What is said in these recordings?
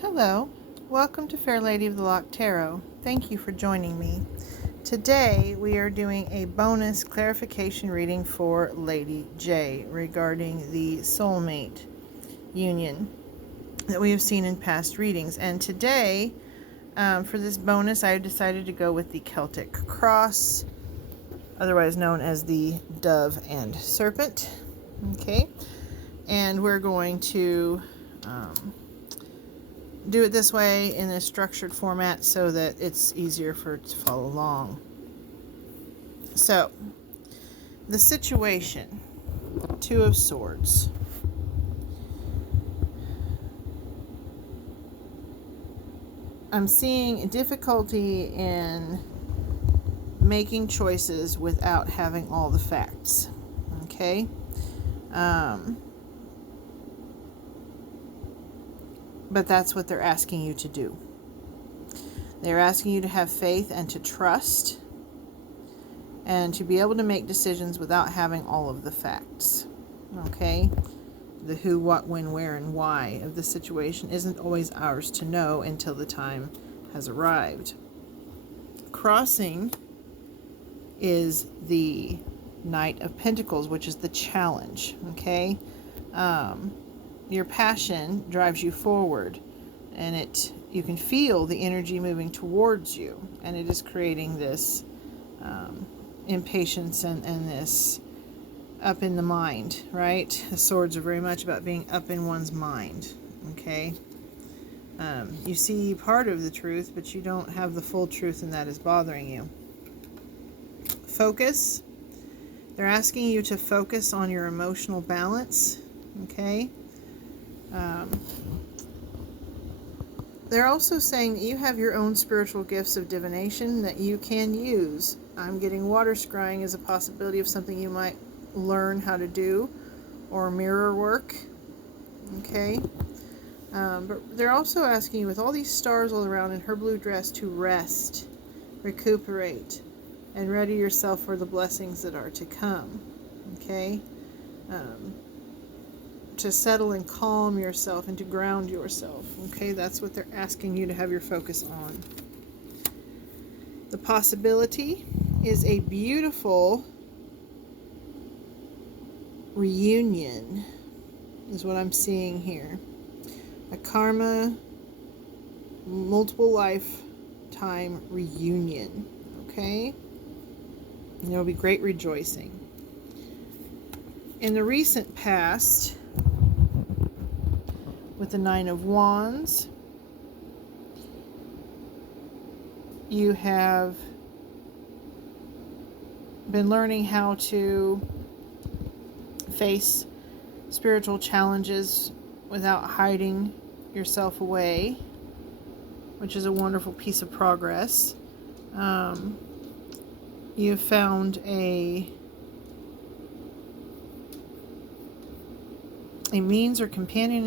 Hello, welcome to Fair Lady of the Loch Tarot. Thank you for joining me. Today we are doing a bonus clarification reading for Lady J regarding the soulmate union that we have seen in past readings. And today, for this bonus, I decided to go with the Celtic cross, otherwise known as the dove and serpent. Okay, and we're going to do it this way in a structured format so that it's easier for it to follow along. So, the situation, Two of Swords. I'm seeing difficulty in making choices without having all the facts. Okay? But that's what they're asking you to do. They're asking you to have faith and to trust and to be able to make decisions without having all of the facts. Okay? The who, what, when, where, and why of the situation isn't always ours to know until the time has arrived. Crossing is the Knight of Pentacles, which is the challenge. Okay? Your passion drives you forward, and you can feel the energy moving towards you, and it is creating this impatience and this up in the mind, right? The swords are very much about being up in one's mind. Okay, you see part of the truth, but you don't have the full truth, and that is bothering you. Focus. They're asking you to focus on your emotional balance. Okay. They're also saying that you have your own spiritual gifts of divination that you can use. I'm getting water scrying as a possibility of something you might learn how to do, or mirror work. Okay? But they're also asking you, with all these stars all around in her blue dress, to rest, recuperate, and ready yourself for the blessings that are to come. Okay? To settle and calm yourself and to ground yourself. Okay, that's what they're asking you to have your focus on. The possibility is a beautiful reunion, is what I'm seeing here. A karma, multiple lifetime reunion. Okay, and there will be great rejoicing. In the recent past, with the Nine of Wands, you have been learning how to face spiritual challenges without hiding yourself away, which is a wonderful piece of progress. You have found a means or companion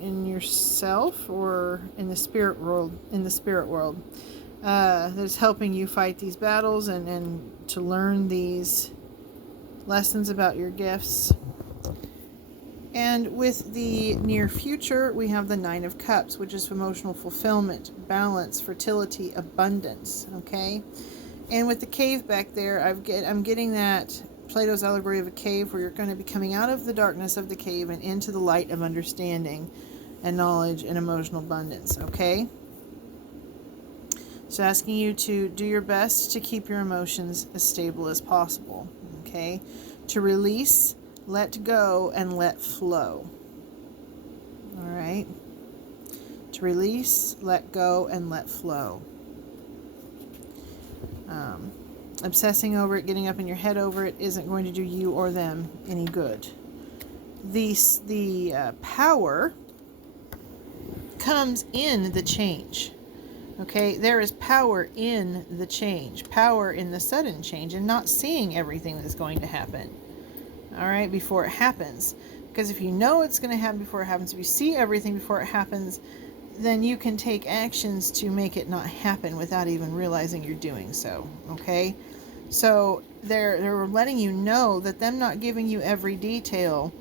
in yourself, or in the spirit world, that is helping you fight these battles and to learn these lessons about your gifts. And with the near future, we have the Nine of Cups, which is emotional fulfillment, balance, fertility, abundance. Okay, and with the cave back there, I'm getting that Plato's allegory of a cave, where you're going to be coming out of the darkness of the cave and into the light of understanding and knowledge and emotional abundance. Okay, so asking you to do your best to keep your emotions as stable as possible. Okay, to release, let go, and let flow. All right, to release, let go, and let flow. Obsessing over it, getting up in your head over it, isn't going to do you or them any good. The power comes in the change. Okay, there is power in the change, power in the sudden change, and not seeing everything that's going to happen. All right, before it happens. Because if you know it's going to happen before it happens, if you see everything before it happens, then you can take actions to make it not happen without even realizing you're doing so. Okay, so they're letting you know that them not giving you every detail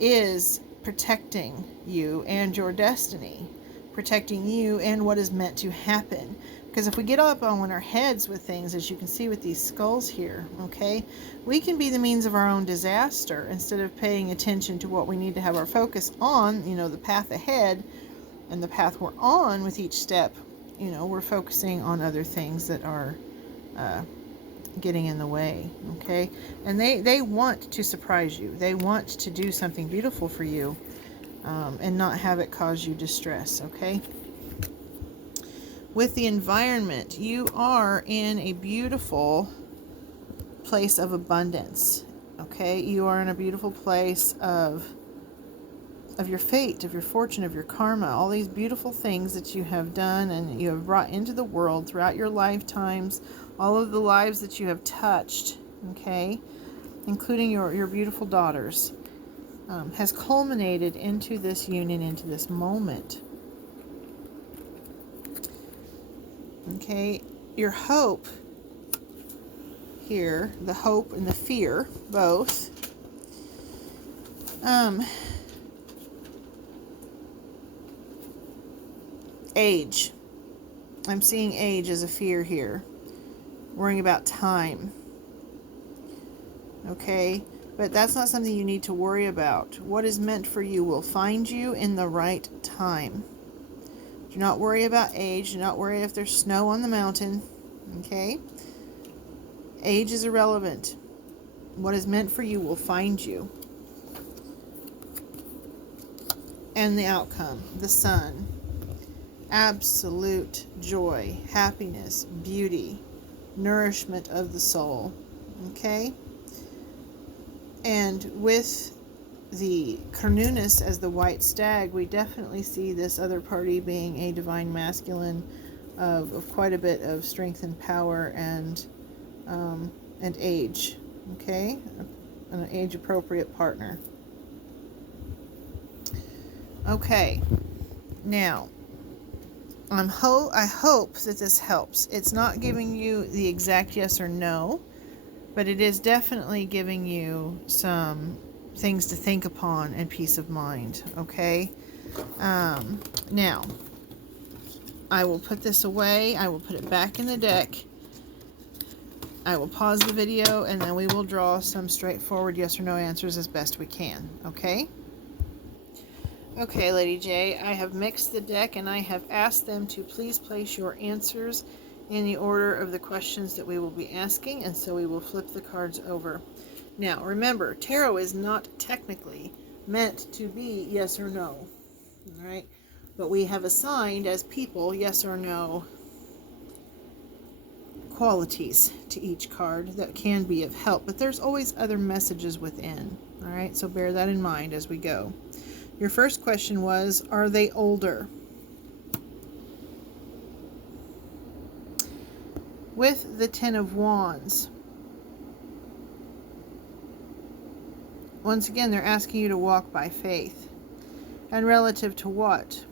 is protecting you and your destiny, protecting you and what is meant to happen. Because if we get up on our heads with things, as you can see with these skulls here, okay, we can be the means of our own disaster instead of paying attention to what we need to have our focus on, you know, the path ahead and the path we're on with each step. You know, we're focusing on other things that are getting in the way, okay? And they want to surprise you. They want to do something beautiful for you and not have it cause you distress, okay? With the environment, you are in a beautiful place of abundance, okay? You are in a beautiful place of your fate, of your fortune, of your karma, all these beautiful things that you have done and you have brought into the world throughout your lifetimes, all of the lives that you have touched, okay, including your beautiful daughters, has culminated into this union, into this moment. Okay, your hope here, the hope and the fear, both, age. I'm seeing age as a fear here. Worrying about time. Okay, but that's not something you need to worry about. What is meant for you will find you in the right time. Do not worry about age. Do not worry if there's snow on the mountain. Okay? Age is irrelevant. What is meant for you will find you. And the outcome, the sun. Absolute joy, happiness, beauty, nourishment of the soul. Okay? And with the Carnunus as the white stag, we definitely see this other party being a divine masculine of quite a bit of strength and power and age. Okay? An age-appropriate partner. Okay. Now, I hope that this helps. It's not giving you the exact yes or no, but it is definitely giving you some things to think upon and peace of mind, okay? Now, I will put this away. I will put it back in the deck. I will pause the video, and then we will draw some straightforward yes or no answers as best we can, okay? Okay, Lady J, I have mixed the deck, and I have asked them to please place your answers in the order of the questions that we will be asking, and so we will flip the cards over. Now, remember, tarot is not technically meant to be yes or no, all right? But we have assigned as people yes or no qualities to each card that can be of help, but there's always other messages within, all right? So bear that in mind as we go. Your first question was, are they older? With the Ten of Wands, once again, they're asking you to walk by faith. And relative to what?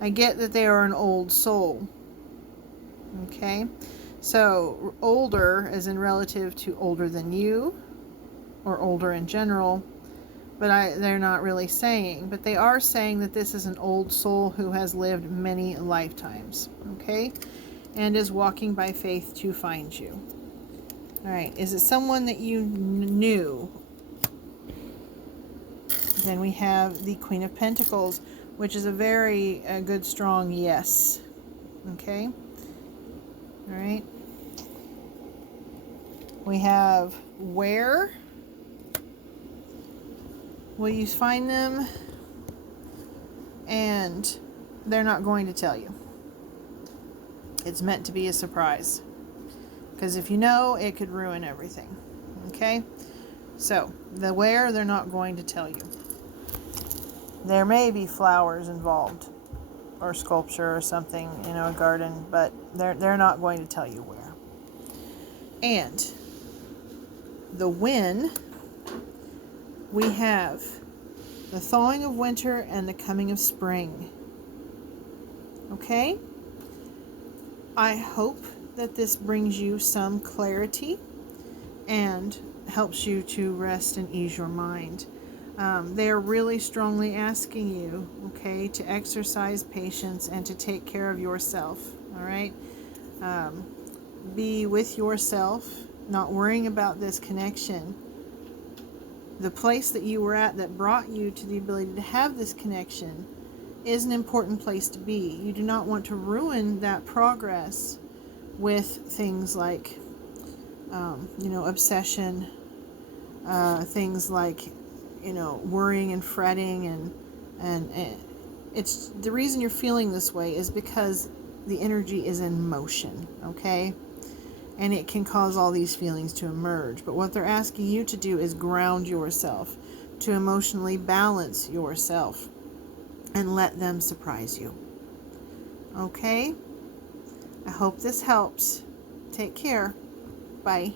I get that they are an old soul. Okay? So, older as in relative to older than you, or older in general, but they're not really saying. But they are saying that this is an old soul who has lived many lifetimes. Okay? And is walking by faith to find you. Alright, is it someone that you knew? Then we have the Queen of Pentacles, which is a very good, strong yes. Okay? Alright. We have where will you find them? And they're not going to tell you. It's meant to be a surprise. Because if you know, it could ruin everything. Okay? So, the where, they're not going to tell you. There may be flowers involved. Or sculpture or something, you know, a garden. But they're not going to tell you where. And the when, we have the thawing of winter and the coming of spring. Okay? I hope that this brings you some clarity and helps you to rest and ease your mind. They are really strongly asking you, okay, to exercise patience and to take care of yourself, all right? Be with yourself, not worrying about this connection. The place that you were at that brought you to the ability to have this connection is an important place to be. You do not want to ruin that progress with things like, obsession, things like, worrying and fretting, and it's the reason you're feeling this way is because the energy is in motion, okay? And it can cause all these feelings to emerge. But what they're asking you to do is ground yourself, to emotionally balance yourself, and let them surprise you. Okay? I hope this helps. Take care. Bye.